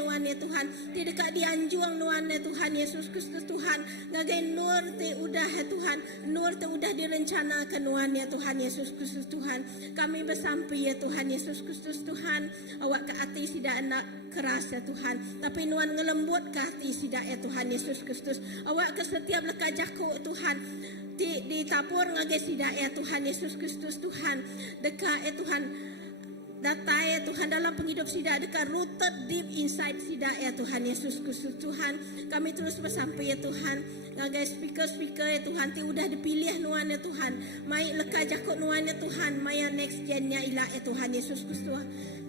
Tuhan ya Tuhan, tidak dekat dianjuang Tuhan ya Tuhan Yesus Kristus Tuhan, ngagai nur te udah ya Tuhan, nur te udah direncanakan Tuhan ya Tuhan Yesus Kristus Tuhan. Kami bersampai ya Tuhan Yesus Kristus Tuhan, awak ke hati sidak anak keras ya Tuhan, tapi Tuhan ngelembut ke hati sidak ya Tuhan Yesus Kristus, awak ke setiap lekat jaku Tuhan, ditapur ngagai sidak ya Tuhan Yesus Kristus Tuhan, dekat ya Tuhan, data ya Tuhan dalam penghidup sidak, dekat rooted deep inside sidak ya Tuhan Yesus Kristus Tuhan. Kami terus bersampai ya Tuhan, ngagai speaker ya Tuhan, ti udah dipilih nuan ya Tuhan, mai leka jakut nuan ya Tuhan, maya next gennya ilah ya Tuhan Yesus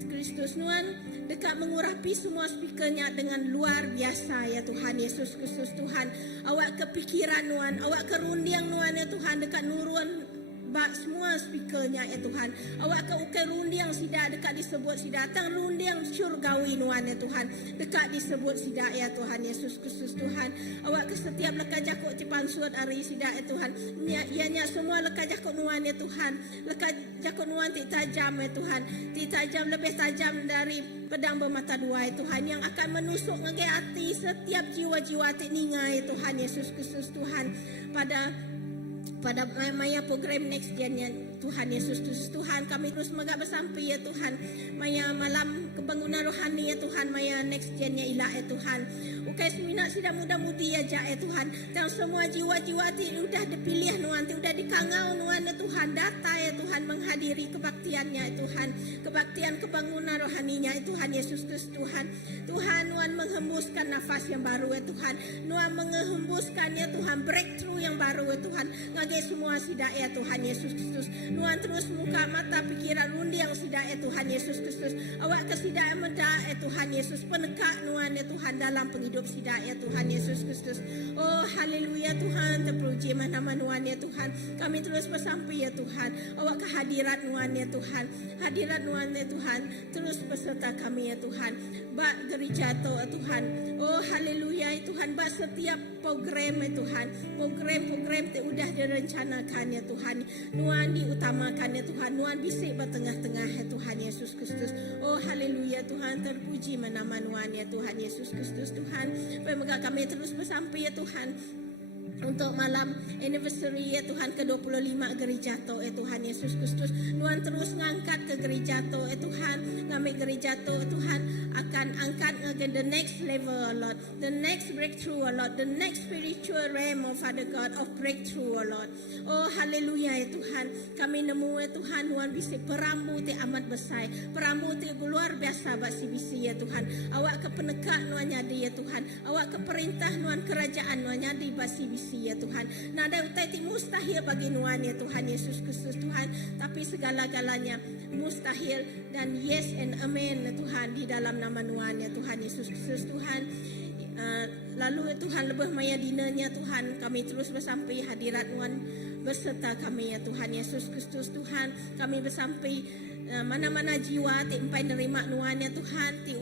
Kristus nuan, dekat mengurapi semua speakernya dengan luar biasa ya Tuhan Yesus Kristus Tuhan. Awak kepikiran nuan, awak kerundiang nuan ya Tuhan, dekat nuruan bak semua speakernya ya Tuhan. Awak ke ukai rundiang sida dekat disebut sida tang rundiang syurgawi nuan ya Tuhan. Dekat disebut sida ya Tuhan Yesus Kristus Tuhan. Awak ke setiap lekat jakuk cipan suat hari sida ya Tuhan. Ianya semua lekat jakuk nuan ya Tuhan. Lekat jakuk nuan ti tajam ya Tuhan. Ti tajam lebih tajam dari pedang bermata dua ya Tuhan, yang akan menusuk ngegai hati setiap jiwa-jiwa ti ningai ya Tuhan Yesus Kristus Tuhan. Pada maya program next gen-nya Tuhan Yesus Kristus Tuhan, kami terus megak bersampai ya Tuhan. Maya malam kebangunan rohani ya Tuhan, maya next gen-nya ilah ya Tuhan. Ukai seminat sida muda-mudi aja ya Tuhan. Dan semua jiwa-jiwa ti udah dipilih nuan, ti udah dikangau nuan ya Tuhan. Data ya Tuhan menghadiri kebaktiannya ya Tuhan. Kebaktian kebangunan rohaninya ya Tuhan Yesus Kristus Tuhan. Tuhan nuan menghembuskan nafas yang baru ya Tuhan. Nuan menghembuskan ya Tuhan breakthrough yang baru ya Tuhan. Ngagai semua sida ya Tuhan Yesus Kristus. Nuan terus muka mata pikiran rundi yang sida ya Tuhan Yesus Kristus. Awak ke sida meda ya Tuhan Yesus. Penekak nuan ya Tuhan dalam penghidup sida ya Tuhan Yesus Kristus. Oh haleluya Tuhan, terpuji nama nuan ya Tuhan. Kami terus bersampai ya Tuhan. Awak kehadirat nuan ya Tuhan. Hadirat nuan ya Tuhan. Terus beserta kami ya Tuhan. Bak gereja to ya Tuhan. Oh haleluya ya Tuhan. Bak setiap program ya Tuhan. Program-program yang udah direncanakan ya Tuhan. Nuan diutamakan ya Tuhan. Nuan bisik bertengah-tengah ya Tuhan Yesus Kristus. Oh haleluya Tuhan, terpuji nama nuan ya Tuhan Yesus Kristus Tuhan. Semoga kami terus bersampai ya Tuhan untuk malam anniversary ya Tuhan ke-25 gereja to ya Tuhan Yesus Kristus. Nuan terus ngangkat ke gereja to ya Tuhan. Ngambil gereja to ya Tuhan akan angkat ke the next level oh Lord. The next breakthrough oh Lord. The next spiritual realm oh Father God of breakthrough oh Lord. Oh haleluya ya Tuhan. Kami nemu ya Tuhan nuan bisi perambu ti amat besar. Perambu ti luar biasa bak bisi ya Tuhan. Awak ke penekak nuan nyadi ya Tuhan. Awak ke perintah nuan kerajaan nuan nyadi basi bisi ya Tuhan. Nada utai ti mustahil bagi nuan ya Tuhan Yesus Kristus Tuhan. Tapi segala-galanya mustahil dan yes and amen ya Tuhan di dalam nama nuan ya Tuhan Yesus Kristus Tuhan. Lalu ya Tuhan lebih maya dinanya Tuhan, kami terus bersampai hadirat nuan beserta kami ya Tuhan Yesus Kristus Tuhan. Kami bersampai mana-mana jiwa ti empai nerima nuan ya Tuhan. Ti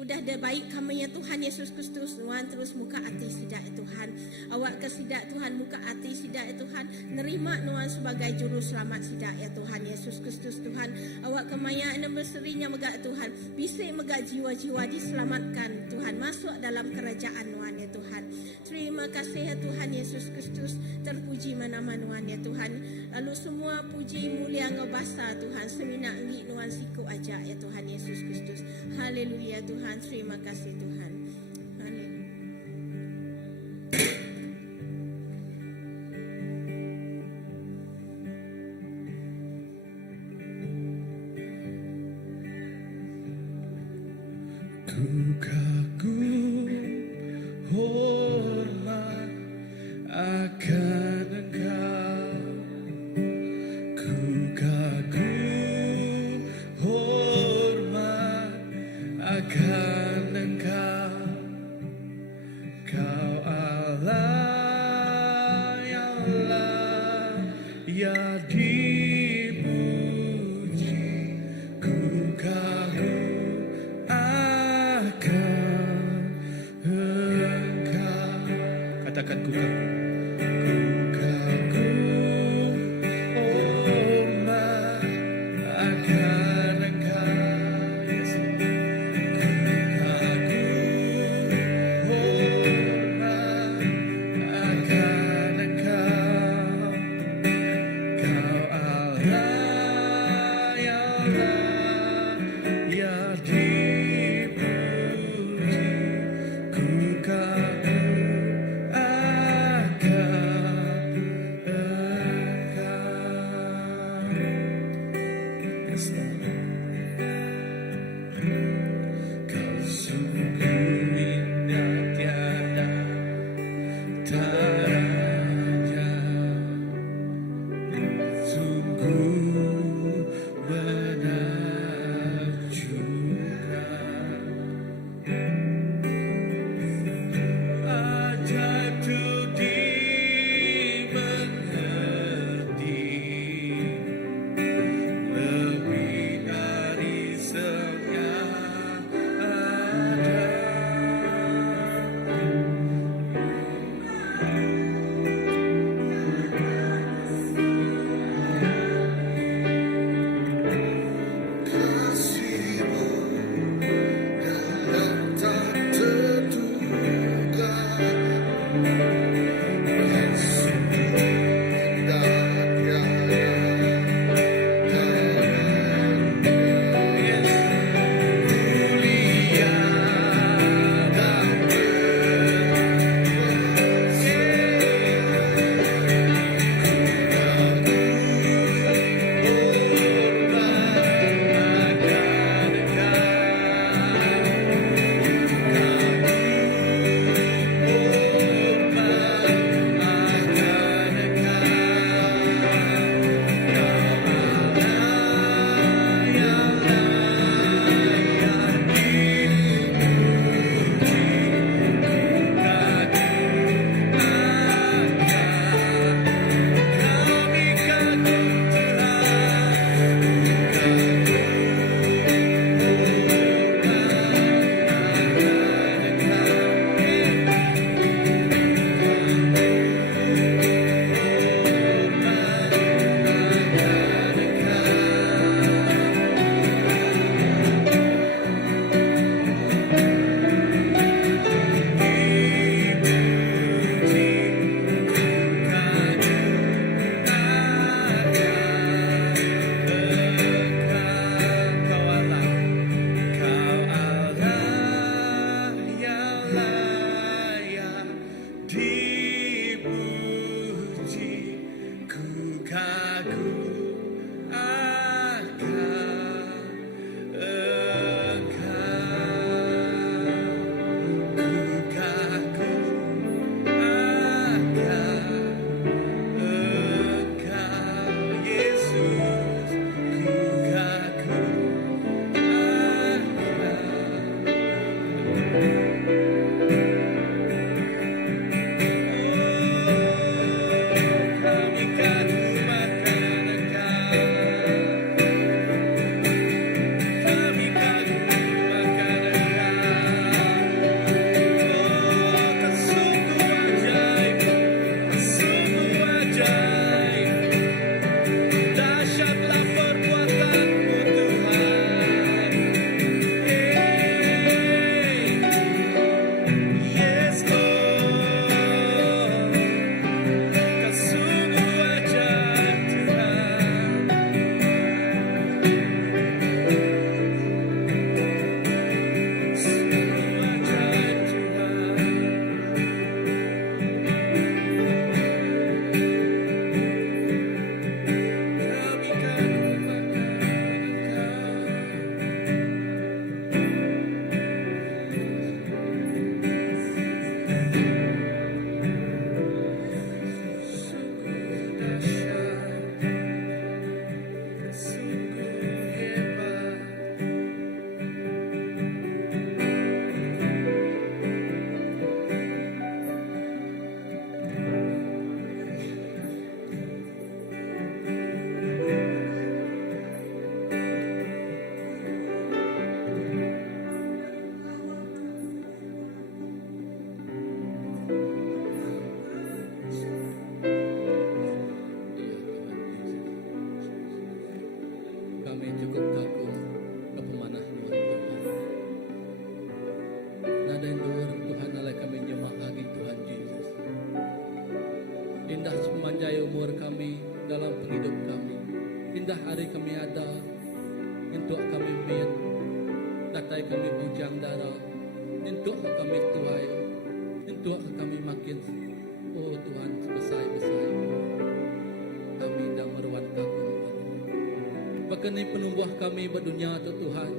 udah de baik kami ya Tuhan Yesus Kristus. Nuan terus muka hati sida ya Tuhan. Awak ke sida Tuhan, muka hati sida ya Tuhan. Nerima nuan sebagai juru selamat sida ya Tuhan Yesus Kristus Tuhan. Awak ke maya anniversary-nya megak Tuhan. Bisik megak jiwa-jiwa diselamatkan Tuhan, masuk dalam kerajaan nuan ya Tuhan. Terima kasih ya Tuhan Yesus Kristus. Terpuji nama nuan ya Tuhan. Lalu semua puji mulia engkau basa Tuhan. Semina enggi nuan siku aja ya Tuhan Yesus Kristus. Haleluya Tuhan, terima kasih Tuhan. Ku kagum hormat akan Engkau. Ku kagum hormat akan Engkau. Kau Allah, ya Allah, ya dipuji. Ku kagum Engkau. Katakan ku kagum hormat akan Engkau. Yes. Ku kagum hormat akan Engkau. Kau Allah, ya Allah, ya dipuji. Ku kagum akan Engkau. Yes, Lord. Kau sungguh indah tiada taranya. Sungguh menakjubkan. rindur Tuhan alai kami nyemak lagi Tuhan Yesus. Indah sepanjang umur kami dalam penghidup kami. Indah hari kami ada untuk kami min. Datai kami bujang darah. Untuk kami tuai. Untuk kami makin. Oh Tuhan sebesar-besar. Kami dah meruan kagum. Bahkan ini penumbuh kami berdunia tu Tuhan.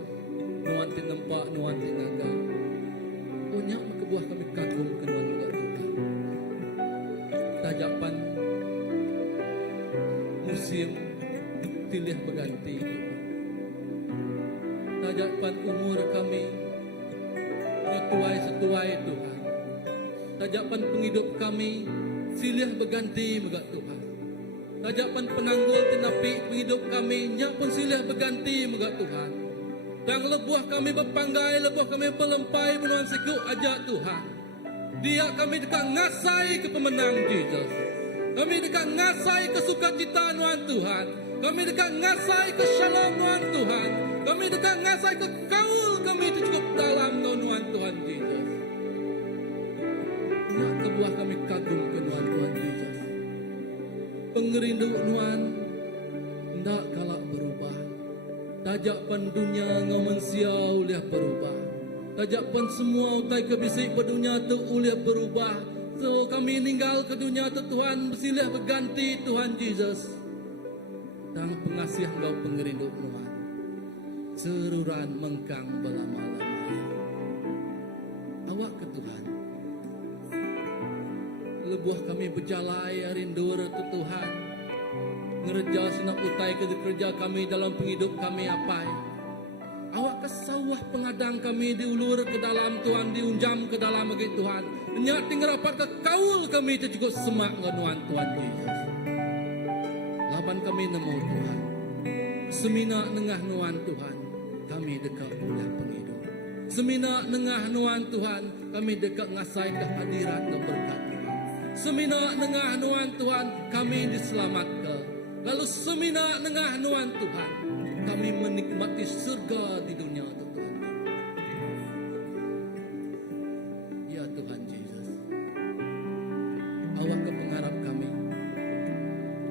Nuan ti nampak, nuan ti naga. Oh nyak kebuah kami kagum ke nuan juga Tuhan. Tajapan musim tilih berganti Tuhan. Tajapan umur kami setuai Tuhan. Tajapan penghidup kami silih berganti juga Tuhan. Tajapan penanggul tinapi penghidup kami nyak pun silih berganti juga Tuhan. Dan lebuah kami berpanggai, lebuah kami berlempai menuan siku aja Tuhan. Dia kami dekat ngasai ke pemenang Jesus. Kami dekat ngasai ke sukacita nuan Tuhan. Kami dekat ngasai ke shalom nuan Tuhan. Kami dekat ngasai ke kaul kami itu cukup dalam nuan Tuhan Jesus. Nak kebuah kami kagum ke nuan Tuhan Jesus. Pengerindu nuan ndak kalak berubah. Tajapan dunia ngaman siau uliah berubah. Tajapan semua utai kebisik berdunia tu uliah berubah. So kami ninggal ke dunia tu Tuhan bersilih berganti Tuhan Jesus. Dan pengasih engkau pengerindu Tuhan. Seruran mengkang belama-lama. Awak ke Tuhan. Lebuah kami berjalai rindur tu Tuhan. Ngerja sinak utai kerja kami dalam penghidup kami apa. Awak ke sawah pengadang kami diulur ke dalam Tuhan, diunjam ke dalam bagi Tuhan. Nyak tinggal rapat ke kaul kami itu juga semak nganuan Tuhan Yesus. Laban kami nemu Tuhan. Semina nengah nuan Tuhan, kami dekat ulah penghidup. Semina nengah nuan Tuhan, kami dekat ngasai kehadiran dan berkat Tuhan. Semina nengah nuan Tuhan, kami diselamatkan. Lalu semina nengah nuan Tuhan, kami menikmati surga di dunia itu Tuhan. Ya Tuhan Yesus, awak ke pengharap kami,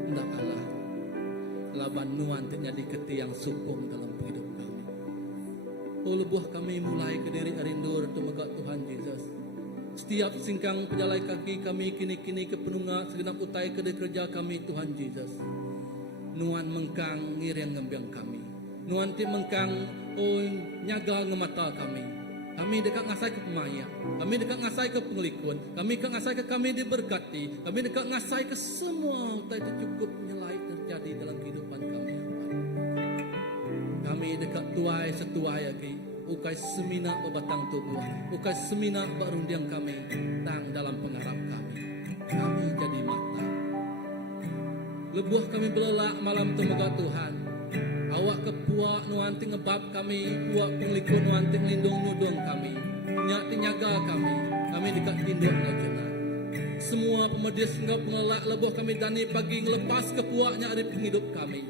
hendak Allah, laban nuan terjadi ketiang sukung dalam hidup kami. Oh lebuah kami mulai ke diri rindu untuk megak Tuhan Yesus. Setiap singkang pejalai kaki kami kini-kini ke penunga segenap utai ke kerja kami Tuhan Yesus. Nuan mengkang ngiriang ngembiang kami. Nuan ti mengkang nyaga ngemata kami. Kami dekat ngasai ke pemaya. Kami dekat ngasai ke pengelikun. Kami dekat ngasai ke kami diberkati. Kami dekat ngasai ke semua utai itu cukup nyelai terjadi dalam kehidupan kami. Kami dekat tuai setuai lagi. Ukai semina berbatang tubuh. Ukai semina berundiang kami. Tang dalam pengharap kami. Kami jadi mata. Lebuah kami belelak malam temoga Tuhan. Awak ke puak nuanti ngebab kami. Puak penglikun nuanti lindung nyudung kami. Nyak tinyaga kami. Kami dekat tinduk ngajena. Semua pemedis ngap ngelak lebuah kami dani pagi ngelepas ke puaknya hari penghidup kami.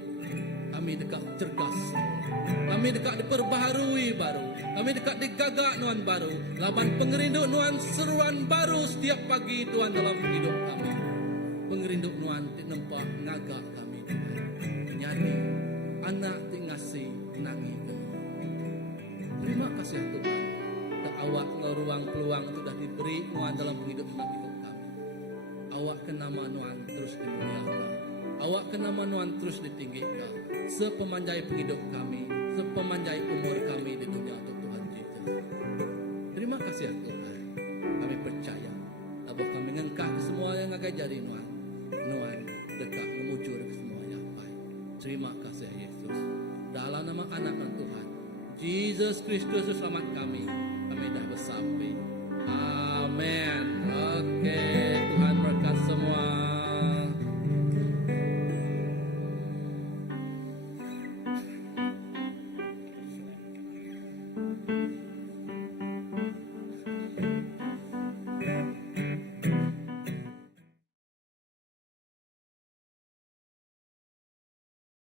Kami dekat cergas. Kami dekat diperbaharui baru. Kami dekat digagak nuan baru. Laban pengerindu nuan seruan baru setiap pagi Tuhan dalam hidup kami. Pengerindu nuan nampak ngagak kami Tuhan. Nyanyi anak tingasi nangi. Terima kasih Tuhan. Tak awak ngeruang peluang sudah diberi nuan dalam hidup kami. Awak ke nama nuan terus dimuliakan. Awak ke nama nuan terus ditinggikan. Sepemanjai penghidup kami, sepemanjai umur kami di dunia Tuhan Yesus. Terima kasih Tuhan. Kami percaya bahwa kami ngengkah semua yang akan jadi nuan. Nuan dekat memujur ke semuanya baik. Terima kasih Yesus. Dalam nama anak Tuhan, Yesus Kristus selamat kami. Kami dah bersampai. Amin. Oke.